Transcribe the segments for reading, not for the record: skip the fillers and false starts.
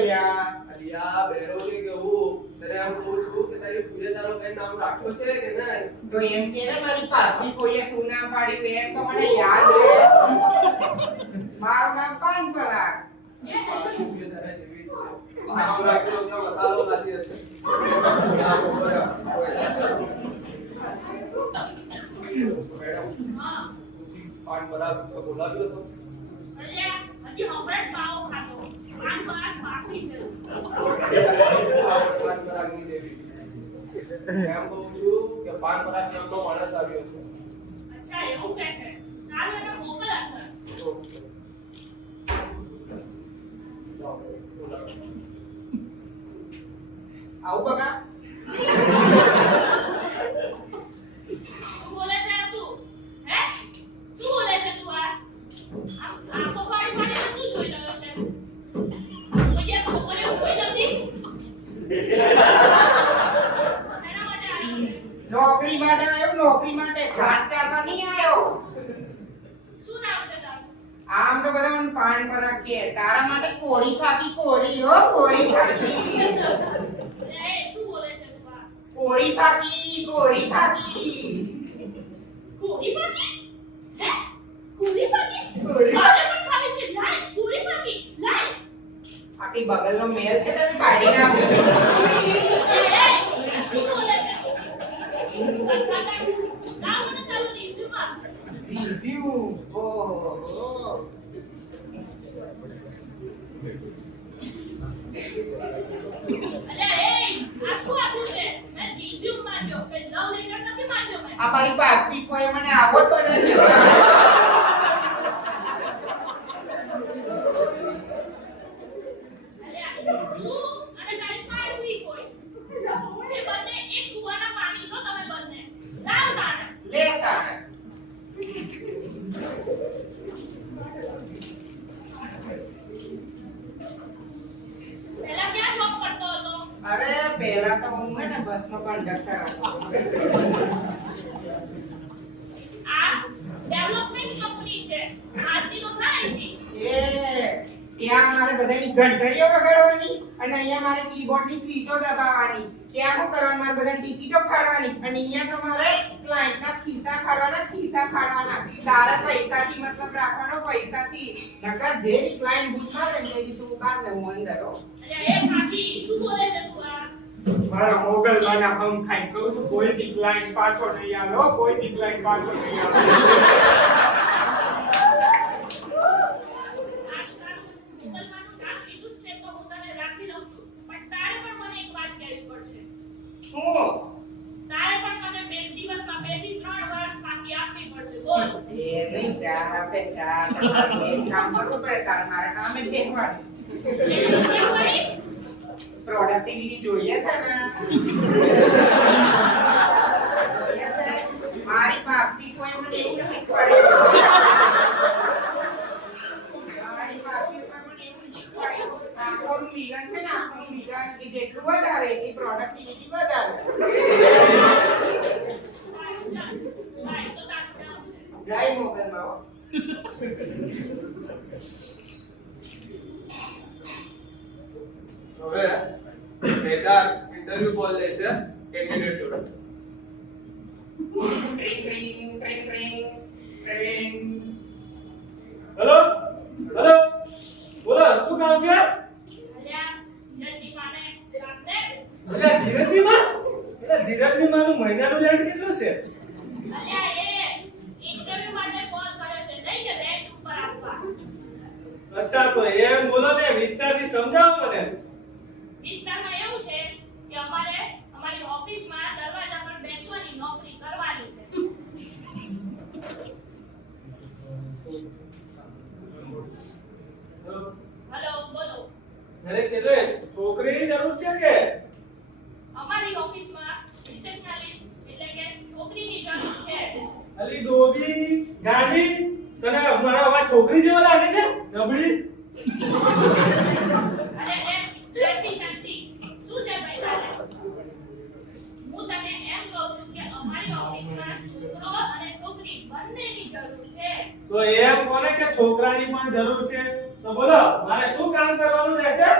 લ્યા? અલિયા બેરો કે કેવું તને આમ કહું છું કે તારી પૂજે તારો કઈ નામ રાખ્યો છે કે નહીં? તો એમ કે ને મારી પાછી કોઈએ શું નામ પાડ્યું એમ તો મને યાદ છે. મારું નામ પાનપરા. તારી પૂજે તારા જેવી જ છે. નામ રાખ્યો તો મસાલો લાદી હશે. નામ બોલ્યા મેડમ હા પાન બરાબર તો બોલાવ્યો તો અલ્યા હજી હમણાં જ પાવો ખાતો પાન બરાબર બાકી છે પાન બરાગની દેવી એમ કહું છું કે પાન બરાગ નામનો માણસ આવ્યો છે. અચ્છા એવું કે છે ચાલો એને મોકલ અંદર આવું બકા? શું બોલે છે તું હે શું બોલે છે તું આ આખો પાડી પાડી શું જોઈ રહ્યો છે કોઈ એક છોકરીઓ જોઈ નથી એના માટે આવ્યો છે નોકરી માટે આવ્યો, નોકરી માટે ખાસ ચાલવા નહીં આવ્યો. શું નામ છે તારું આમ તો બધા મને પાનપરા કહે. તારા માટે કોરી પાકી કોરી હો, કોરી પાકી. એ શું બોલે છે તું આ કોરી પાકી, કોરી પાકી. કોરી ફાકી હે કોરી ફાકી કોરી મારે પણ ખાવી છે લાય કોરી ફાકી લાય આખી બગલનો મેલ છે તમે કાઢી નાખો. શું બોલે છે લાવ મને ચાલુ રીઝ્યુમાં રિવ્યુ. ઓહો. અલ્યા એ આ શું આપ્યું છે મેં રીઝ્યુમ માંગ્યો કે લવ લેટર નથી માંગ્યો મેં આ મારી પાછી કોઈ મને આવો તો નથી. અલ્યા તું અને તારી પાડવી કોઈ એ બંને એક કુવાના પાણી છો તમે બંને લાવ કાઢ લે તાણે. પહેલા ક્યાં જોબ કરતો હતો અરે પહેલા તો હું હે ને બસનો કંડક્ટર હતો. આ ડેવલપમેન્ટ કંપની છે આરતીનો થાય છે એ ત્યાં મારે બધાની ઘંટડીઓ વગાડવાની અને અહીંયા મારે કીબોર્ડની સ્વિચો દબાવવાની. ત્યાં શું કરવાનું? મારે બધાની ટિકિટો ફાડવાની અને અહીંયા તો મારે ક્લાયન્ટના ખિસ્સા ફાડવાના. તારે પૈસાથી મતલબ રાખવાનો, પૈસાથી. નકર જે ક્લાયન્ટ પૂછવા ને તે તું કાઢ લે, હું અંદર હો. અલ્યા એ ફાકી શું બોલે છે તું આ મારા મોગલવાના હમ ખાઈ કહું છું, કોઈ દી ક્લાયન્ટ પાછો નહીં આવ્યો, કોઈ દી ક્લાયન્ટ પાછો નહીં આવ્યો. મુસલમાનનું નામ કીધું જ છે તો હું તને રાખી લઉં છું પણ તારે પણ મને એક વાત કહેવી પડશે શું? તારે પણ મને બે દિવસમાં 2 થી 3 વાર ફાંકી આપવી પડશે બોલ એ નહીં ચા આપે ચા. તમારે એક કામ કરવું પડે તારે, મારે કામે જ દેખવાનું. એટલે કેમ કરી પ્રોડક્ટિવિટી જોઈએ છે ને? જોઈએ છે? મારી પાપડી કોઈ મને એવું નથી શીખવાડ્યું. મારી પાપડી કોઈ મને એવું નથી શીખવાડ્યું. આંખોનું મિલન છે ને, આંખોનું મિલન એ જેટલું વધારે એટલી પ્રોડક્ટિવિટી વધારે. સારું ચાલ ભાઈ તો તારું નામ છે જય મોગલમાં હો. હવે બેચાર ઇન્ટરવ્યુ કોલ લે છે કેન્ડિડેટ જોડે. ટ્રિંગ ટ્રિંગ ટ્રિંગ ટ્રિંગ ટ્રિંગ. હેલો હેલો બોલો શું કામ છે અલ્યા જલ્દી માને રાખને અલ્યા ધીરજની માં નું મહિનાનું રેન્ટ કેટલું છે અલ્યા એ ઇન્ટરવ્યુ માટે કોલ કરે છે નહીં કે રેન્ટ ઉપર આપવા અચ્છા તો એમ બોલો ને વિસ્તારથી સમજાવો મને વિસ્તારમાં એવું છે કે અમારે અમારી ઓફિસમાં દરવાજા પર બેસવાની નોકરી કરવાની છે હેલો બોલો અરે કે છોકરીની જરૂર છે કે અમારી ઓફિસમાં રિસેપ્શનિસ્ટ એટલે કે છોકરીની જરૂર છે અલી ડોબી ગાડી તને મારો અવાજ છોકરી જેવો લાગે છે નબળી અને એમ શાંતિ શાંતિ શું છે ભાઈ તારે હું તને એમ કહું છું કે અમારી ઓફિસમાં છોકરો અને છોકરી બંનેની જરૂર છે તો એમ કોને કે છોકરાની પણ જરૂર છે તો બોલો મારે શું કામ કરવાનું રહેશે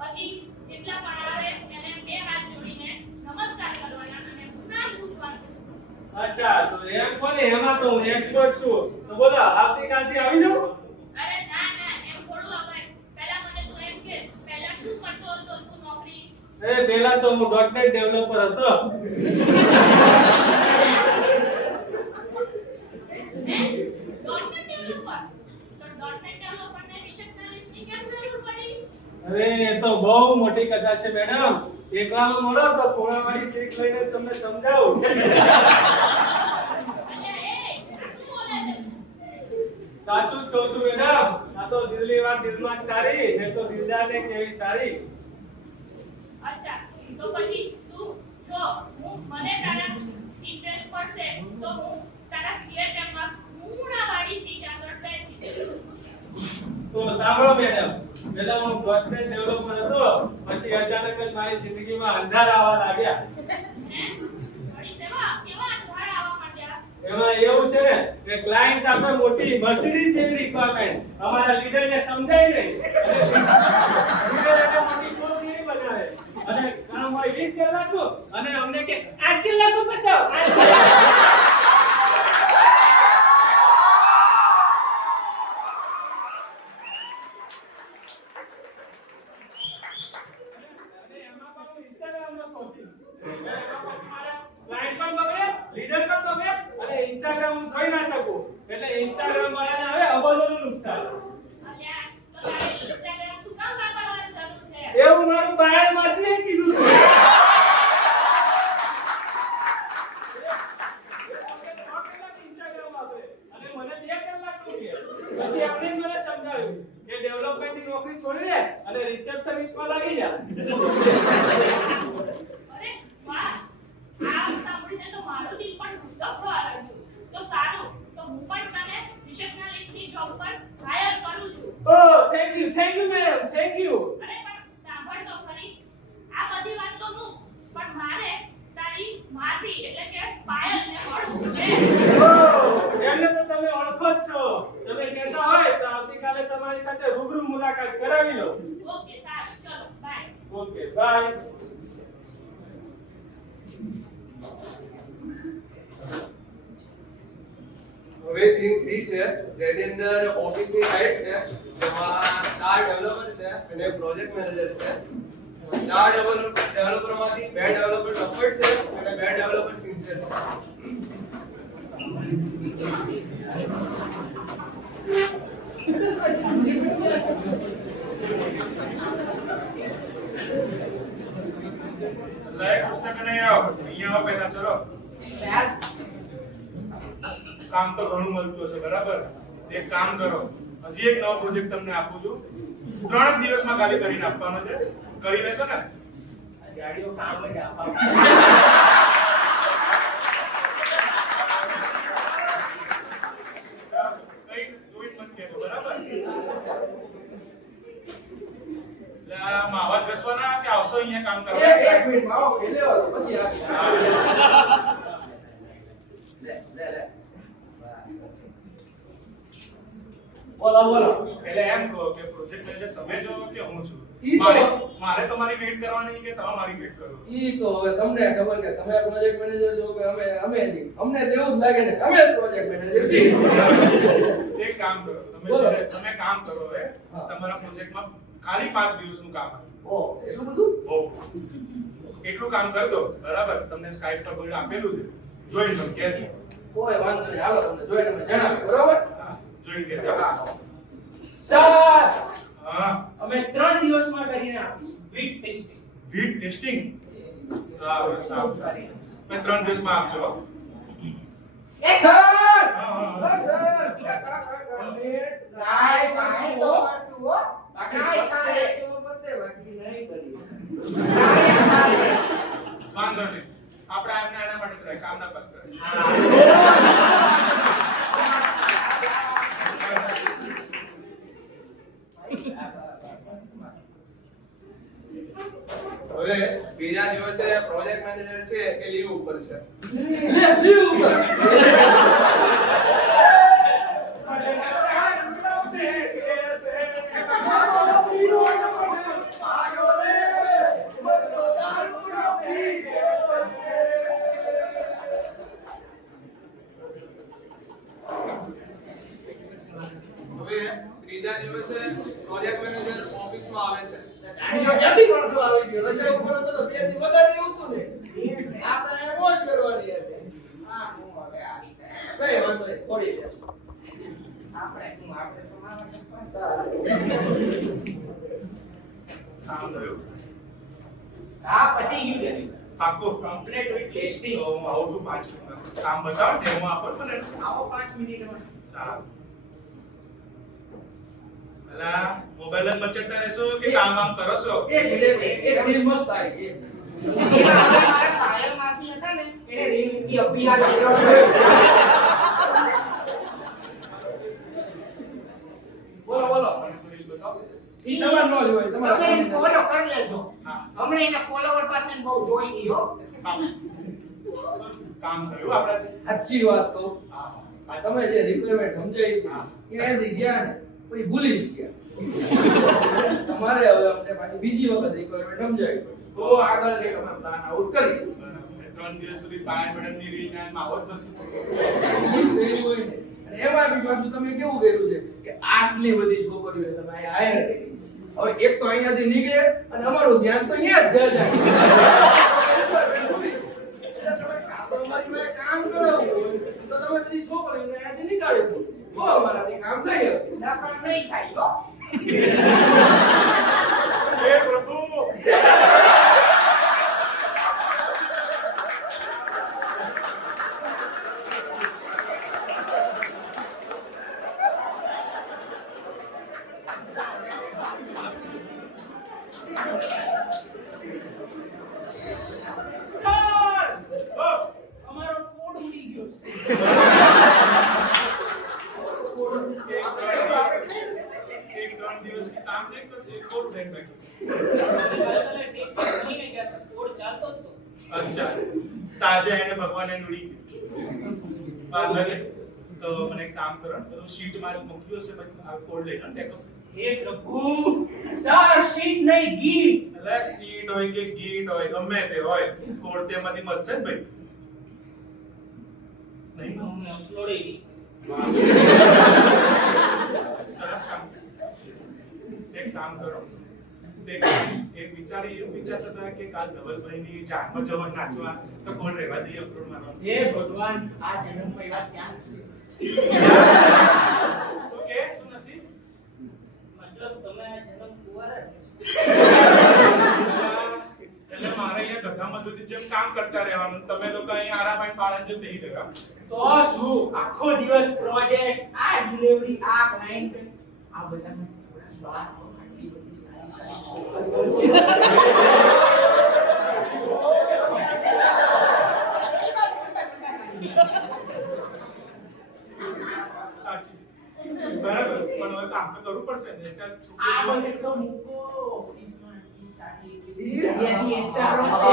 પછી જેટલા પણ આવે એને બે હાથ જોડીને નમસ્કાર કરવાના અને નામ પૂછવાનું. અચ્છા તો એમ કોને એમાં તો હું એક્સપર્ટ છું તો બોલો આવતીકાલથી આવી જાઉં અરે ના ના એમ થોડું અપાય. પહેલા મને તું એમ કે પહેલા શું કરતો હતો તું નોકરી? પહેલા તો હું .NET ડેવલપર હતો હે .NET ડેવલપર? તો .NET ડેવલપરને રિસેપ્શનિસ્ટની કેમ જરૂર પડી? અરે એ તો બહુ મોટી કથા છે મેડમ એકલામાં મળો તો પૂર્ણવાળી સીટ લઈને તમને સમજાવું અલ્યા એ આ શું બોલે છે? સાચું જ કહું છું મેડમ આ તો દિલની વાત દિલમાં જ સારી ને તો દિલદારને કેવી સારી અચ્છા તો પછી તું જો મને તારા ઇન્ટરેસ્ટ પડશે તો હું તારા થિયેટરમાં પૂર્ણવાળી સીટ આગળ બેસીશ. તો સાંભળો મેડમ પહેલા હું .NET ડેવલપર હતો પછી અચાનક જ મારી જિંદગીમાં અંધારા આવવા લાગ્યા હે વળી સેવા કેવા અંધારા આવવા માંડ્યા? એમાં એવું છે ને કે ક્લાયન્ટ આપે મોટી મર્સિડીઝ જેવી રિક્વાયરમેન્ટ અમારા લીડરને સમજાય નહીં લીડર એટલે મોટી કોચ જેવી બનાવે અને કામ હોય 20 કલાકનું અને અમને કે 8 કલાકમાં પતાવો ઇન્સ્ટાગ્રામ વાળાને હવે અબોલોનું નુકસાન અલ્યા તો તારે ઇન્સ્ટાગ્રામ શું કામ વાપરવાની જરૂર છે? એવું મારું પાયલ માસીએ કીધું હતું ઇન્સ્ટાગ્રામ વાપરે અને મને 2 કલાકનું કહે પછી એમણે મને સમજાવ્યું કે ડેવલપમેન્ટની નોકરી છોડી દે અને રિસેપ્શનિસ્ટમાં લાગી જા અરે વાહ આ સાંભળીને તો મારું દિલ પણ ધુકધક થવા લાગ્યું. તો સારું તો હું પણ તને રિસેપ્શનિસ્ટની જોબ પર હાયર કરું છું. Oh thank you madam thank you અરે પણ સાંભળ તો ખરી આ બધી વાત તો મૂક પણ મારે તારી માસી એટલે કે પાયલને મળવું છે. ઓહ એમને તો તમે ઓળખો જ છો તમે કહેતા હોય તો આવતીકાલે તમારી સાથે રૂબરૂ મુલાકાત કરાવી લો ઓકે સારું ચલો બાય. ઓકે બાય હવે સીન 3 છે જેની અંદર ઓફિસની સાઇટ છે જેમાં 4 ડેવલપર છે અને પ્રોજેક્ટ મેનેજર છે 4 ડેવલપરમાંથી 2 ડેવલપર સપોર્ટ છે અને 2 ડેવલપર સિન્સિયર છે લાયક પુસ્તક નહીં આવો અહીંયા આવો પહેલા ચલો કામ તો ઘણું મળતું હશે બરાબર એક કામ કરો હજી એક નવો પ્રોજેક્ટ તમને આપું છું 3 જ દિવસમાં ખાલી કરીને આપવાનો છે કરી લેશો ને ગાડીઓ કામ જ આપા કઈ જોઈન મત કહેજો બરાબર એટલે આ માવા ઘસવાના કે આવશો અહીંયા કામ કરવા એક મિનિટ માવો પેલે વાળો પછી આવી લે બોલો એટલે એમ કહો કે પ્રોજેક્ટ મેનેજર તમે છો કે હું છું ઈ તો- મારે તમારી વેઇટ કરવાની કે તમે મારી વેઇટ કરો ઈ તો હવે તમને ખબર કે તમે પ્રોજેક્ટ મેનેજર છો કે અમે છીએ અમને તો એવું જ લાગે છે કે અમે પ્રોજેક્ટ મેનેજર છીએ એક કામ કરો બોલો. તમે કામ કરો હવે હા. તમારા પ્રોજેક્ટમાં ખાલી 5 દિવસનું કામ આપે ઓ એટલું બધું બહુ એટલું કામ કરી દો બરાબર તમને સ્કાઇપ પર કોઈ આપેલું છે જોઈન કરો કે કોઈ વાંધો નહીં હાલો તમને જોઈને અમે જણાવીએ બરોબર હા જોઈન કે સર હા અમે 3 દિવસમાં કરીને આપીશું વિથ ટેસ્ટિંગ વીટ ટેસ્ટિંગ સારું મેં 3 દિવસમાં આપજો એ સર હા હા બસ સર અમે ટ્રાય કાંઈ કરશું તો હો. કરતું હો. બાકી કાંઈ કાંઈ. તો પતે બાકી નહીં કરીએ કાંઈ કાંઈ. વાંધો નહીં આપણે એમને આના માટે કરે કામ ના પાસ કરે હવે બીજા દિવસે પ્રોજેક્ટ મેનેજર છે એ લીવ ઉપર છે લીવ ઉપર આ તો 2 દી વધારે એવું હતું ને આપણે એમ મોજ કરવાની હતી. હા હું હવે આવી જાય કઈ વાંધો નહીં થોડી દેશું. આપણે તો મારા કામ થયું આ પતી ગયું છે પાકું કમ્પ્લીટ વિથ ટેસ્ટિંગ તો હું આવું છું 5 મિનિટમાં કામ બતાવો ડેમો આપો મને આવો 5 મિનિટમાં સારું અલા મોબાઈલ જ મચડતા રહેશો કે કામ કરો છો એક રીલ મસ્ત આવી છે. મારા પાયલ માસી હતા ને એને રીલ ની અભિયાન કર્યો બોલો બોલો. મને તો રીલ બતાવો તમારે ન જોવાય તમે તમારે. એને ફોલો કરી લેજો હા. હમણાં એના ફોલોવર પાસે બહુ જોઈ ગયો કામ થયું આપણે સાચી વાત કહું હા તમે જે રિક્વાયરમેન્ટ સમજાવી હા. ત્યાંથી ગયા ને પછી ભૂલી જ ગયા. તમારે હવે અમને પાછી બીજી વખત રિક્વાયરમેન્ટ સમજાવી તો આગળ એક અમે પ્લાન આઉટ કરી 3 દિવસ સુધી પાયલ મેડમની રીલ ને આવો જ થશે ઈ જ વેલ્યુ હોય ને. અને એમાં બી પાછું તમે કેવું કર્યું છે કે આટલી બધી છોકરીઓ તમે અહીંયા હાયર કરી છે. હવે એક તો અહીંયાથી નીકળે અને અમારું ધ્યાન તો અહીંયા જ જાય. એટલે તમે અમારી મેં કામ કરાવવું હોય તો તમે બધી છોકરીઓને અહીંયાથી નીકાળી દો તો અમારાથી કામ થઈ શકે. નકર નહીં થાય હો હે પ્રભુ અમારો કોડ ઉડી ગયો એક 3 દિવસથી કામ નહીં કરતો એ કોડ બેન બેઠો છે ટેસ્ટિંગ કરીને ગયા હતા કોડ ચાલતો જ તો અચ્છા તાજે એને ભગવાને નુડી વાંધો નહીં તો મને એક કામ કરો બધું શીટ મારી મૂક્યું છે પછી આ કોડ લઈને ટેકો હે પ્રભુ સર શીટ નહીં ગીટ એટલે સીટ હોય કે ગીટ હોય ગમે તે હોય કોડ તેમાંથી મળશે ને ભાઈ નહીં અમને અપલોડી ગઈ સરસ કામ એક કામ કરો એક વિચારી એવું વિચારતા હતા કે કાલ ધવલભાઈની જાનમાં જવા નાચવા તો કોણ રહેવા દઈએ અપલોડ મારવા હે ભગવાન આ જન્મમાં એવા ક્યાં છે શું કે શું નસીબ મતલબ તમે આ જન્મ કુંવારા છો એટલે મારે અહીંયા ગધા મજૂરી જેમ કામ કરતા રહેવાનું તમે લોકો અહીંયા આરામ પાળન જેમ બેહી દેવા તો શું આખો દિવસ પ્રોજેક્ટ આ ડિલિવરી આ ક્લાયન્ટ આ બધાને થોડા બહાર આટલી બધી સારી સારી સાચી બરાબર પણ હવે કામ તો કરવું પડશે ને ચાલ આ મને તો મૂકો ઓફિસમાં આટલી સારી જગ્યાની એચઆર છે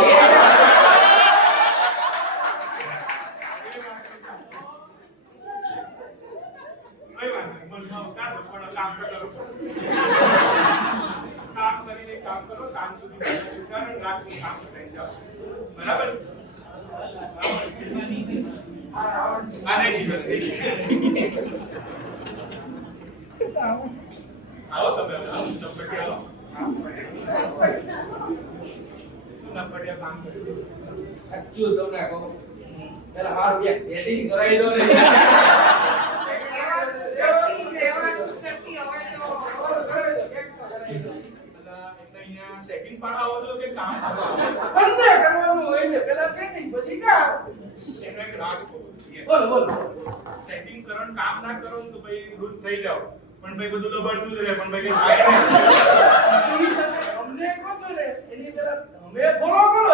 કઈ વાત નહીં મનમાં ઉતાર દો પણ કામ તો કરવું પડશે કામ કરીને કામ કરો સાંજ સુધી ઉતાર રાત સુધી કામ કરી જાઓ બરાબર આ નહીં જીવન આવો તમે આવો ચપટી આવો સુના પડ્યા કામ કર્યું સાચું તમને કહું પેલા મારું એક સેટિંગ કરાવી દો ને સેટિંગ પાડવા આવો છો કે કામ બંને કરવાનું હોય ને પેલા સેટિંગ પછી કામ એને એક રાજ કહો બોલો બોલો સેટિંગ કરો ને કામ ના કરો ને તો ભાઈ વૃદ્ધ થઈ જાઓ પણ ભાઈ બધું દબડતું જ રહે પણ ભાઈ કઈ થાય નહીં અમને કહો છો ને એની પેલા તમે ફોલો કરો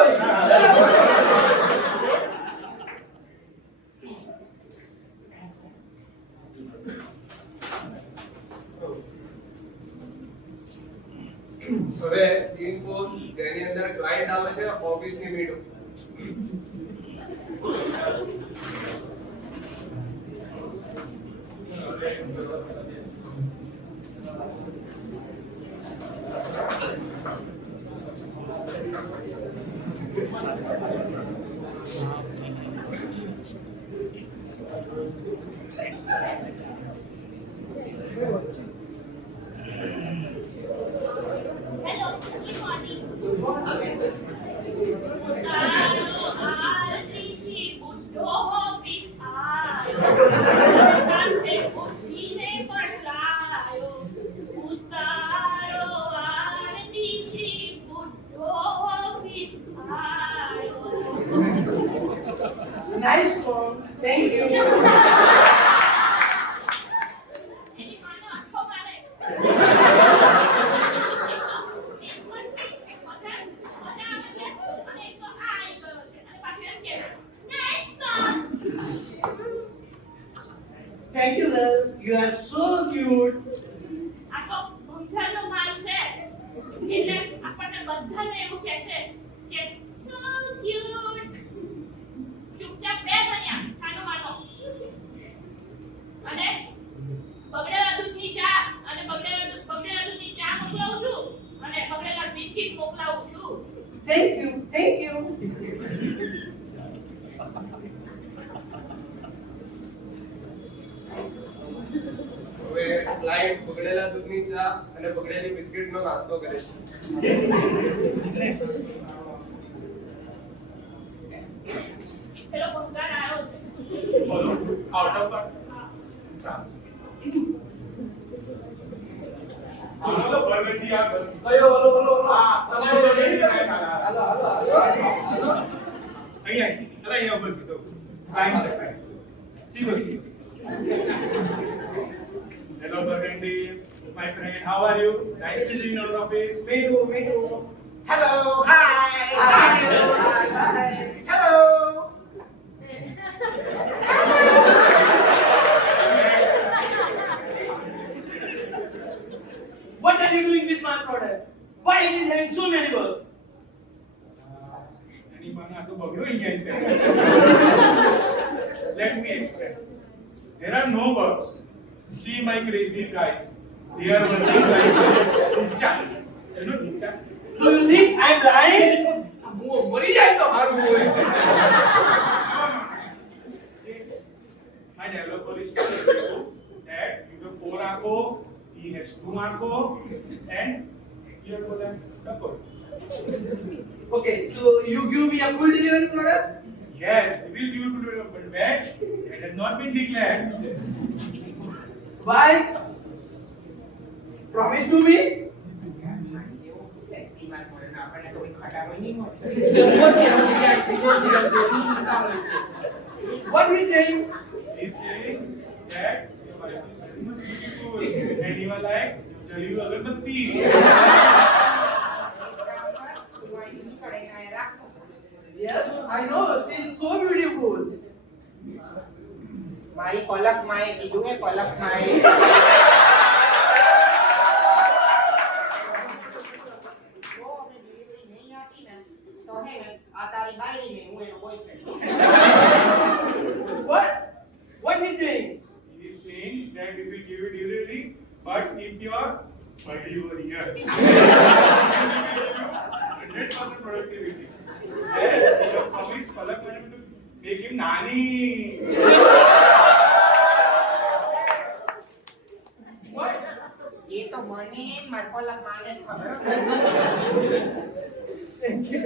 હવે સીન 4 જેની અંદર ક્લાયન્ટ આવે છે ઓફિસની meeting hello good morning Nice one. Thank you. એની માનો આખો મારે એક મસ્તી મજા આવે છે અને એક તો આ આવી ગયો છે અને પાછું એમ કે nice song Thank you, girl. You are so cute. આ તો ભંગારનો માલ છે એટલે આપણને બધાને એવું કહે છે કે સો ક્યુટ ચૂપચાપ બેસ અહીંયા ખાનો માનો અને બગડેલા દૂધની ચા અને બગડેલા દૂધની ચા મોકલાવું છું અને બગડેલા બિસ્કિટ મોકલાવું છું Thank you. Thank you. હવે ક્લાયન્ટ બગડેલા દૂધની ચા અને બગડેલી બિસ્કિટનો નાસ્તો કરે છે. પેલો ભંગાર આવ્યો છે બોલો આઉટ ઓફ સારું હાલો બર્ગન્ડી આ કયો ઓલો હા તમારો બર્ગન્ડી હાલો અહીંયા ઉપર સીધો લાઈન ચકાય સીધો hello બર્ગન્ડી my friend how are you nice to see you in our office Me too. Hello, hi. Hello. What are you doing with my product? Why it is having so many bugs? એની મને આ તો બગડો અહીંયા let me explain there are no bugs see my crazy guys they are working like Lucha. You know Lucha? Do you think I'm blind? હું મરી જાય તો સારું હોય. My developer is telling you that you have 4 aanko, he has 2 aanko, and you have got a couple. Okay, so you give me a full delivery product? Yes, we will give you to the but that it has not been declared. Why? Promise to me? Sexy માં બોલે આપણને કોઈ ખટારો નહીં મળતો. What he saying? He is saying that your wife is very much beautiful, and you are like Jalil Agarbatti. તું અહીંથી કઢાઈને અહીંયા રાખો. Yes, I know. She is so beautiful. મારી પલક માએ કીધું હે પલક માએ. જો અમે delivery નહીં આપી ને તો હે ને આ તારી બાયડી ને હું એનો boyfriend. What? What he saying? He is saying that we will give you delivery, but if your body over here, 100% productivity. Yes, your promise Palak madam to make him nani. What? એ તો મને મારી પલક માને જ ખબર. Thank you.